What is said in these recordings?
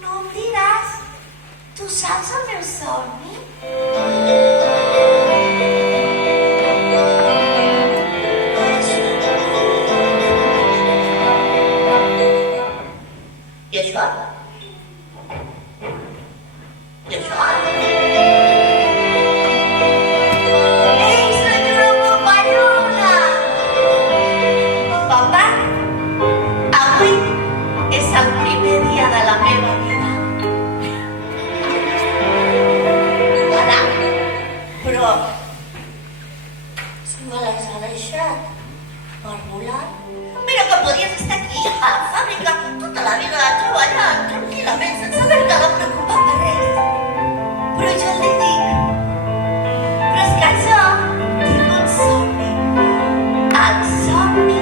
No em diràs? Tu saps el meu somni? I això? I això? Ei, senyora papallona! Papa, avui és el primer dia de la meva vida. Ara, però si me l'has deixat per volar, mira que podries estar aquí a la fàbrica tota la vida treballant tranquil·lament sense haver-te de preocupar per res. Però jo li dic, però és que jo tinc un somni, el somni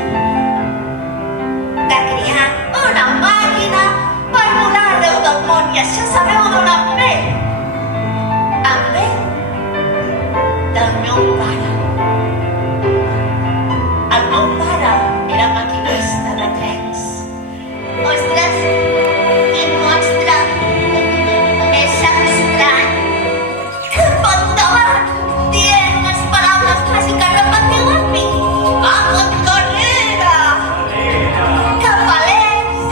de crear una màquina per volar arreu del món. I això sabeu d'on em ve? Em ve del meu pare. El meu pare era maquinista de trens. Ostres, quin monstre més estrany. Que endavant, dient les paraules clàssiques, repetiu amb mi. Vamos, Carrera! Cap a l'est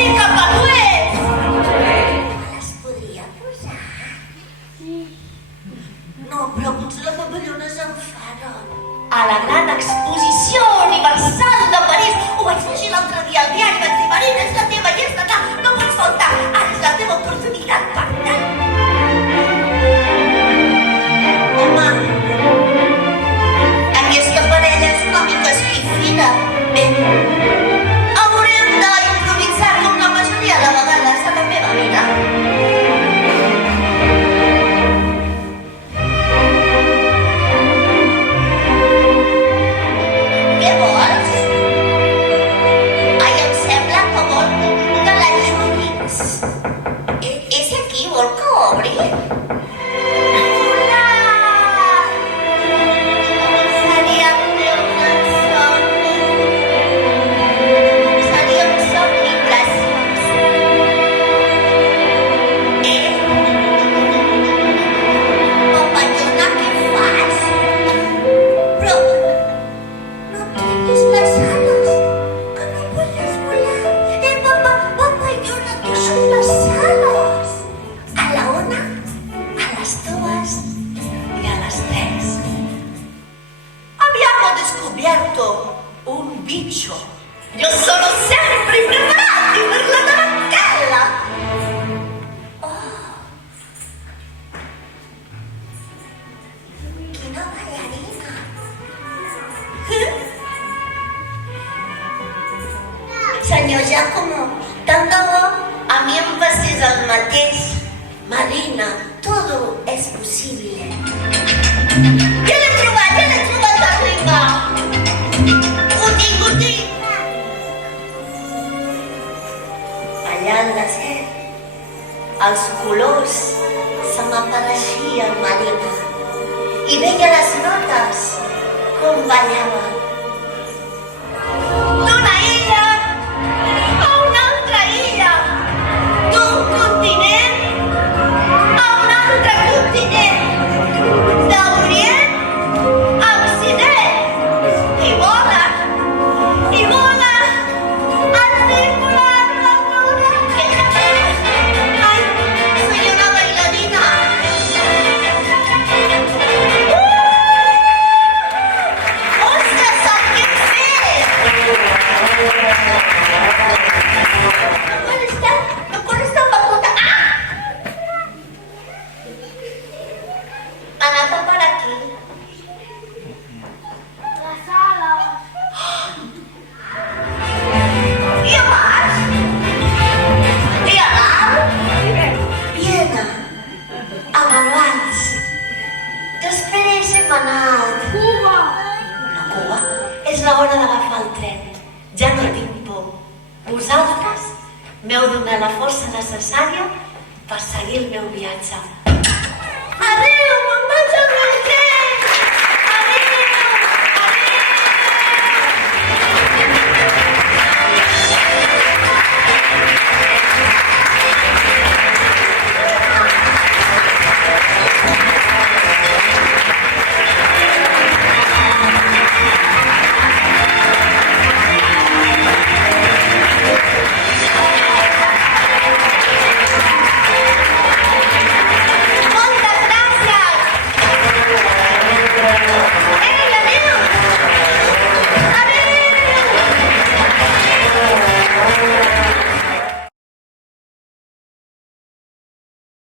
i cap a l'oest. Les podria posar? No, però potser la papallona s'enfada. A la gran exposició universal de París. Ho vaig llegir l'altre dia al diari. Vaig dir, Marina, és la teva i és la teva. No pots faltar. Ara és la teva oportunitat, per tant. Home, aquesta parella és una mica esquifida. Bé, haurem d'improvisar-la una majoria de vegades a la meva vida. Què vols? Ai, em sembla que vol que l'ajudis. És aquí, vol que obri? Hola! Seria el meu gran somni. Seria un somni preciós. Papallona, què fas? Però no treguis les ales, que no puedes volar. Papallona, què són les ales? A la una, a las dos y a las tres. Habíamos descubierto un bicho. Yo sono sempre preparati per la tarantella. Oh, quina ballarina. Senyor Giacomo, tant de bo a mi em passés el mateix. Marina, todo es posible. Ja l'he trobat, arriba. Ho tinc. Allà al desert, els colors se m'apareixien, Marina, i veia les notes com ballaven. D'una illa a una altra illa, d'un continent a un altre continent, d'Orient a Occident, i vola, así volar la luna. Ai, soy una bailarina. Ostres, el que he fet! No pot estar faculta. Anata per aquí. La sala. I a baix? I a dalt? Viena, a Valls. Després hem anat. Cuba. A Cuba. És l'hora d'agafar el tren. Ja no tinc por. Vosaltres m'heu donat la força necessària per seguir el meu viatge. Adéu,